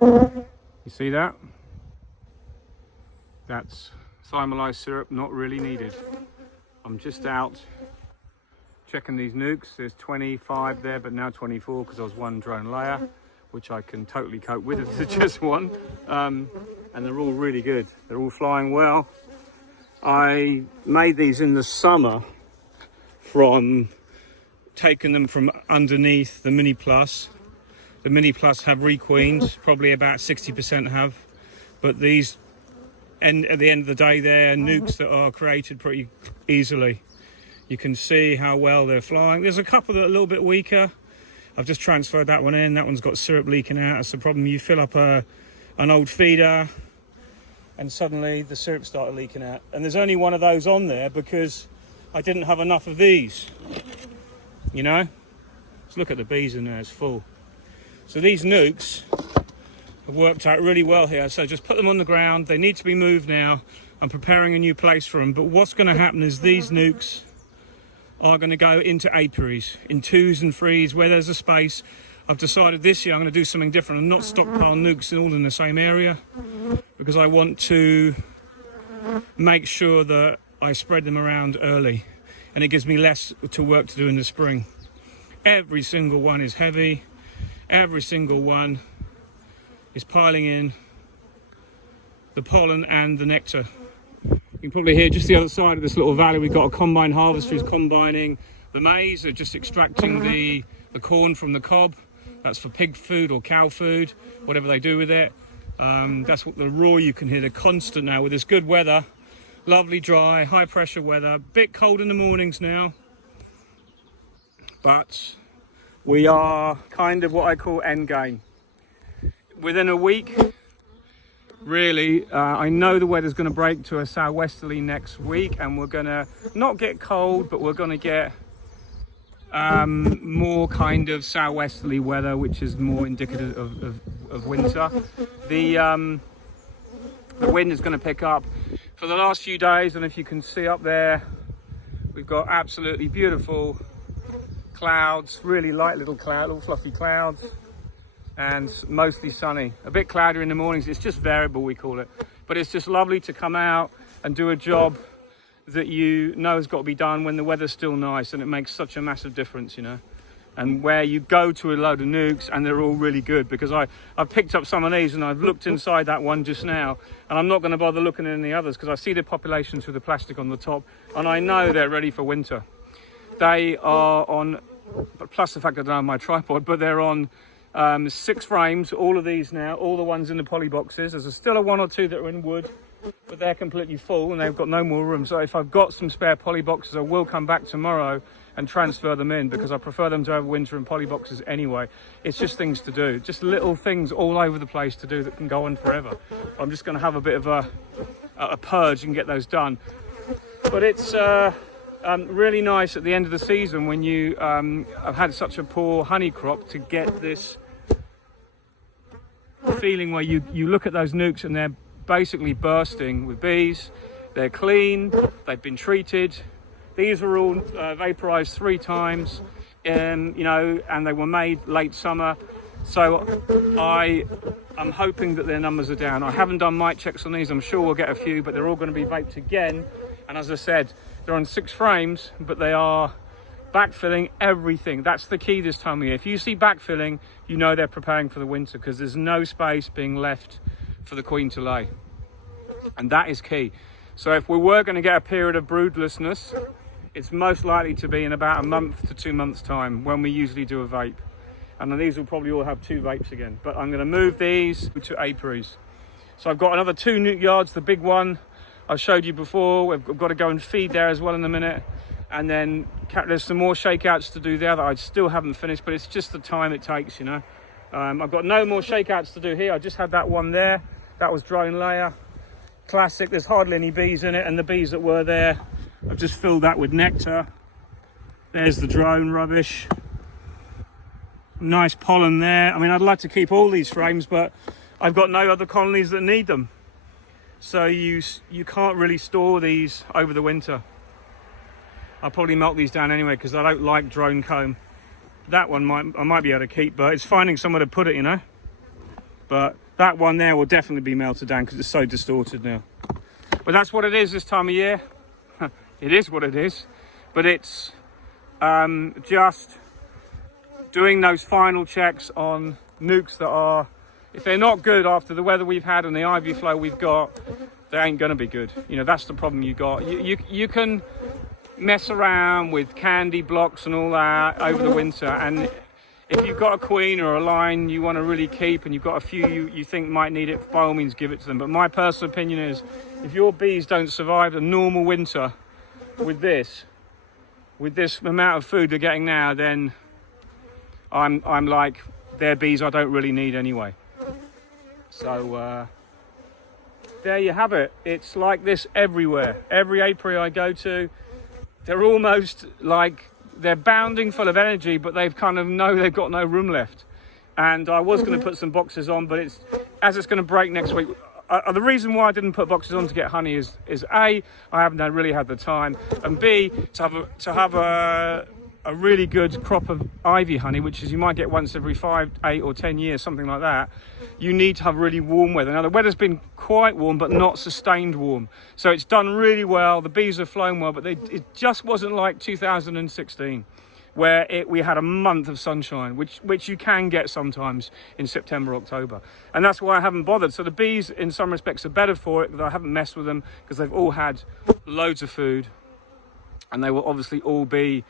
You see that? That's thymolized syrup, not really needed. I'm just out checking these nukes. There's 25 there, but now 24 because I was one drone layer, which I can totally cope with if it's just one. And they're all really good. They're all flying well. I made these in the summer from taking them from underneath the Mini Plus. The Mini Plus have requeened, probably about 60% have, but these, and at the end of the day, they're nukes that are created pretty easily. You can see how well they're flying. There's a couple that are a little bit weaker. I've just transferred that one in. That one's got syrup leaking out. That's the problem. You fill up an old feeder and suddenly the syrup started leaking out. And there's only one of those on there because I didn't have enough of these. You know? Let's look at the bees in there. It's full. So these nukes have worked out really well here. So just put them on the ground. They need to be moved now. I'm preparing a new place for them. But what's going to happen is these nukes are going to go into apiaries in 2s and 3s where there's a space. I've decided this year I'm going to do something different and not stockpile nukes all in the same area, because I want to make sure that I spread them around early and it gives me less to work to do in the spring. Every single one is heavy. Every single one is piling in the pollen and the nectar. You can probably hear just the other side of this little valley, we've got a combine harvester who's combining the maize. They're just extracting the corn from the cob. That's for pig food or cow food, whatever they do with it. That's what the roar you can hear. They're constant now with this good weather. Lovely, dry, high pressure weather. Bit cold in the mornings now. But we are kind of what I call end game. Within a week, really, I know the weather's going to break to a southwesterly next week, and we're going to not get cold, but we're going to get more kind of southwesterly weather, which is more indicative of winter. The wind is going to pick up for the last few days, and if you can see up there, we've got absolutely beautiful clouds, really light little fluffy clouds, and mostly sunny. A bit cloudy in the mornings. It's just variable, we call it, but it's just lovely to come out and do a job that you know has got to be done when the weather's still nice, and it makes such a massive difference, you know. And where you go to a load of nukes and they're all really good, because I've picked up some of these and I've looked inside that one just now, and I'm not going to bother looking in the others because I see the populations with the plastic on the top and I know they're ready for winter. They are on, plus the fact I don't have my tripod, but they're on 6 frames, all of these now, all the ones in the poly boxes. There's still a 1 or 2 that are in wood, but they're completely full and they've got no more room. So if I've got some spare poly boxes, I will come back tomorrow and transfer them in, because I prefer them to overwinter in poly boxes anyway. It's just things to do, just little things all over the place to do that can go on forever. I'm just going to have a bit of a purge and get those done. But it's really nice at the end of the season when you have had such a poor honey crop to get this feeling where you look at those nukes and they're basically bursting with bees. They're clean, they've been treated. These were all vaporized 3 times, you know, and they were made late summer. So I'm hoping that their numbers are down. I haven't done mite checks on these. I'm sure we'll get a few, but they're all going to be vaped again. And as I said, they're on 6 frames, but they are backfilling everything. That's the key this time of year. If you see backfilling, you know they're preparing for the winter, because there's no space being left for the queen to lay. And that is key. So if we were going to get a period of broodlessness, it's most likely to be in about a month to 2 months time when we usually do a vape. And these will probably all have 2 vapes again. But I'm going to move these to apiaries. So I've got another 2 nuke yards, the big one I showed you before. We've got to go and feed there as well in a minute. And then there's some more shakeouts to do there that I still haven't finished, but it's just the time it takes, you know. I've got no more shakeouts to do here. I just had that one there. That was drone layer. Classic. There's hardly any bees in it, and the bees that were there, I've just filled that with nectar. There's the drone rubbish. Nice pollen there. I mean, I'd like to keep all these frames, but I've got no other colonies that need them. So you can't really store these over the winter. I'll probably melt these down anyway because I don't like drone comb. That one I might be able to keep, but it's finding somewhere to put it, you know. But That one there will definitely be melted down because it's so distorted now. But that's what it is this time of year. It is what it is. But it's just doing those final checks on nukes that are, if they're not good after the weather we've had and the ivy flow we've got, they ain't going to be good. You know, that's the problem you got. You can mess around with candy blocks and all that over the winter, and if you've got a queen or a line you want to really keep and you've got a few you think might need it, by all means give it to them. But my personal opinion is, if your bees don't survive a normal winter with this amount of food they're getting now, then I'm like, they're bees I don't really need anyway. So there you have it. It's like this everywhere. Every apiary I go to, they're almost like, they're bounding full of energy, but they've kind of know they've got no room left. And I was going to put some boxes on, but it's going to break next week. The reason why I didn't put boxes on to get honey is A, I haven't really had the time, and B, to have a really good crop of ivy honey, which is you might get once every 5, 8 or 10 years, something like that. You need to have really warm weather. Now the weather's been quite warm, but not sustained warm. So it's done really well. The bees have flown well, but it just wasn't like 2016, where we had a month of sunshine, which you can get sometimes in September, October. And that's why I haven't bothered. So the bees, in some respects, are better for it, because I haven't messed with them, because they've all had loads of food, and they will obviously all be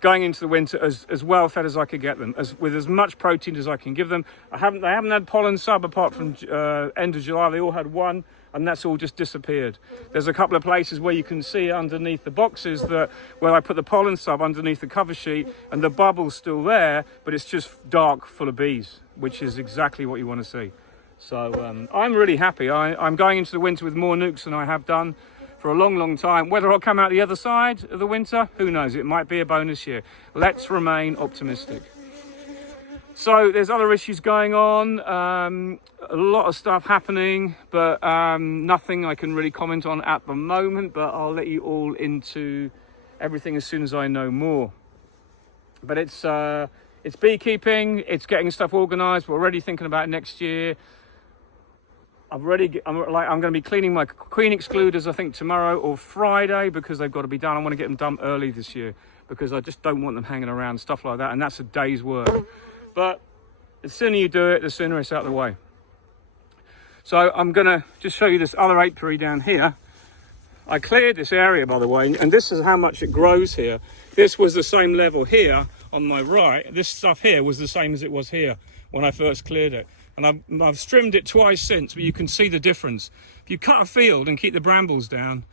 going into the winter as well fed as I could get them, with as much protein as I can give them. They haven't had pollen sub apart from end of July. They all had one, and that's all just disappeared. There's a couple of places where you can see underneath the boxes where I put the pollen sub underneath the cover sheet, and the bubble's still there, but it's just dark, full of bees, which is exactly what you want to see. So I'm really happy. I'm going into the winter with more nukes than I have done for a long, long time. Whether I'll come out the other side of the winter, who knows? It might be a bonus year. Let's remain optimistic. So there's other issues going on, a lot of stuff happening, but nothing I can really comment on at the moment, but I'll let you all into everything as soon as I know more. But it's beekeeping, it's getting stuff organised. We're already thinking about next year. I'm going to be cleaning my queen excluders, I think tomorrow or Friday, because they've got to be done. I want to get them done early this year, because I just don't want them hanging around, stuff like that, and that's a day's work. But the sooner you do it, the sooner it's out of the way. So I'm going to just show you this other apiary down here. I cleared this area, by the way, and this is how much it grows here. This was the same level here on my right. This stuff here was the same as it was here when I first cleared it. And I've trimmed it twice since, but you can see the difference. If you cut a field and keep the brambles down,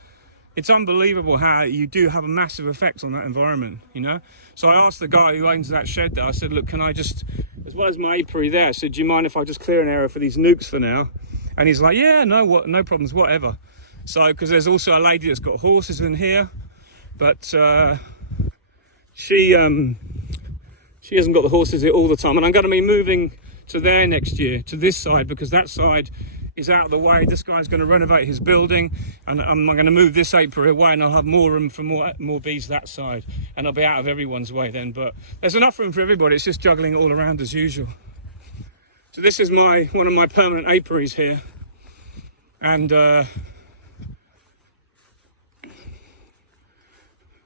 it's unbelievable how you do have a massive effect on that environment, you know? So I asked the guy who owns that shed there, I said, look, can I just, as well as my apiary there, I said, do you mind if I just clear an area for these nukes for now? And he's like, yeah, no problems, whatever. So, because there's also a lady that's got horses in here, but she hasn't got the horses here all the time. And I'm going to be moving to there next year, to this side, because that side is out of the way. This guy's going to renovate his building, and I'm going to move this apiary away, and I'll have more room for more bees that side, and I'll be out of everyone's way then. But there's enough room for everybody. It's just juggling it all around as usual. So this is one of my permanent apiaries here, and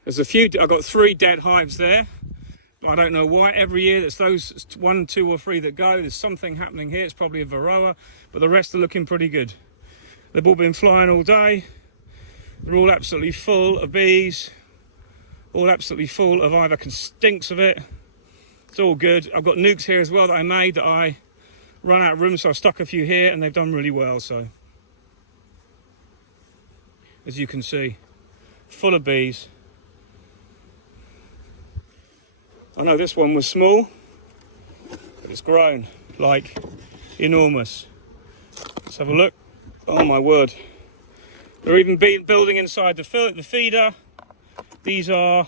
there's I've got 3 dead hives there. I don't know why. Every year there's those 1, 2 or 3 that go. There's something happening here. It's probably a varroa, but the rest are looking pretty good. They've all been flying all day. They're all absolutely full of bees, all absolutely full of hive. I can stinks of it. It's all good. I've got nukes here as well that I made that I run out of room, so I stuck a few here, and they've done really well. So as you can see, full of bees. I know this one was small, but it's grown like enormous. Let's have a look. Oh my word. They're even building inside the feeder. These are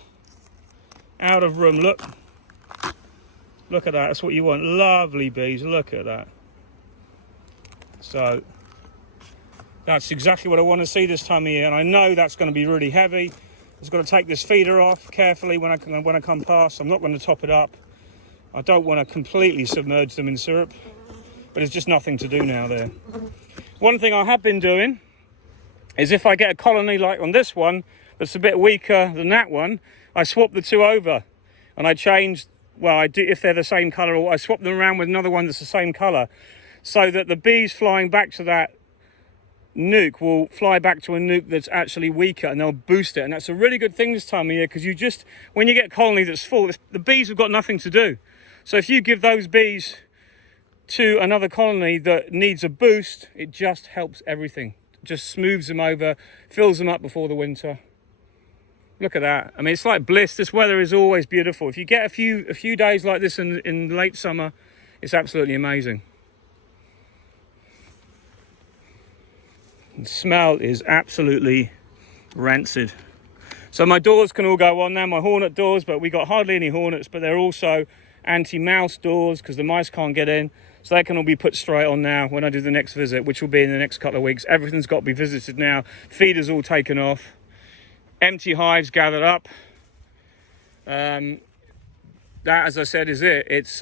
out of room. Look at that. That's what you want. Lovely bees. Look at that. So that's exactly what I want to see this time of year. And I know that's going to be really heavy. I've got to take this feeder off carefully when I come past. I'm not going to top it up. I don't want to completely submerge them in syrup. but there's just nothing to do now there. One thing I have been doing is if I get a colony like on this one that's a bit weaker than that one, I swap the two over and I change, well, I do if they're the same colour, or I swap them around with another one that's the same colour, so that the bees flying back to that nuke will fly back to a nuke that's actually weaker, and they'll boost it. And that's a really good thing this time of year, because when you get a colony that's full, the bees have got nothing to do. So if you give those bees to another colony that needs a boost, it just helps everything. It just smooths them over, fills them up before the winter. Look at that. I mean, it's like bliss. This weather is always beautiful. If you get a few days like this in late summer, it's absolutely amazing. The smell is absolutely rancid. So my doors can all go on now, my hornet doors, but we got hardly any hornets, but they're also anti-mouse doors because the mice can't get in. So they can all be put straight on now when I do the next visit, which will be in the next couple of weeks. Everything's got to be visited now. Feeders all taken off. Empty hives gathered up. That, as I said, is it. It's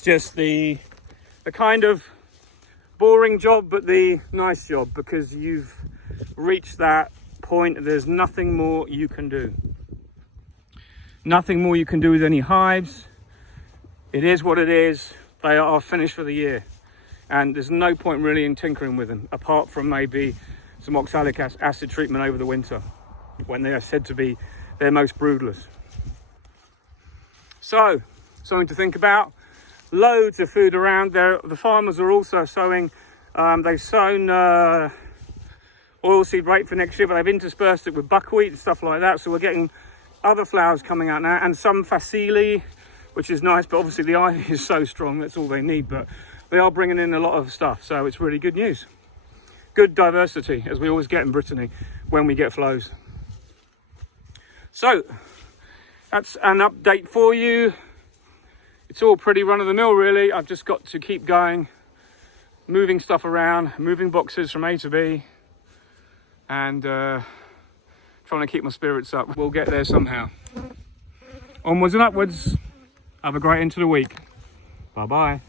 just the kind of boring job, but the nice job, because you've reached that point. There's nothing more you can do. Nothing more you can do with any hives. It is what it is. They are finished for the year, and there's no point really in tinkering with them, apart from maybe some oxalic acid treatment over the winter when they are said to be their most broodless. So, something to think about. Loads of food around there. The farmers are also sowing. They've sown oilseed rape for next year, but they've interspersed it with buckwheat and stuff like that. So we're getting other flowers coming out now, and some facile, which is nice, but obviously the ivy is so strong, that's all they need. But they are bringing in a lot of stuff, so it's really good news. Good diversity, as we always get in Brittany when we get flows. So that's an update for you. It's all pretty run-of-the-mill, really. I've just got to keep going, moving stuff around, moving boxes from A to B, and trying to keep my spirits up. We'll get there somehow. Onwards and upwards. Have a great end to the week. Bye-bye.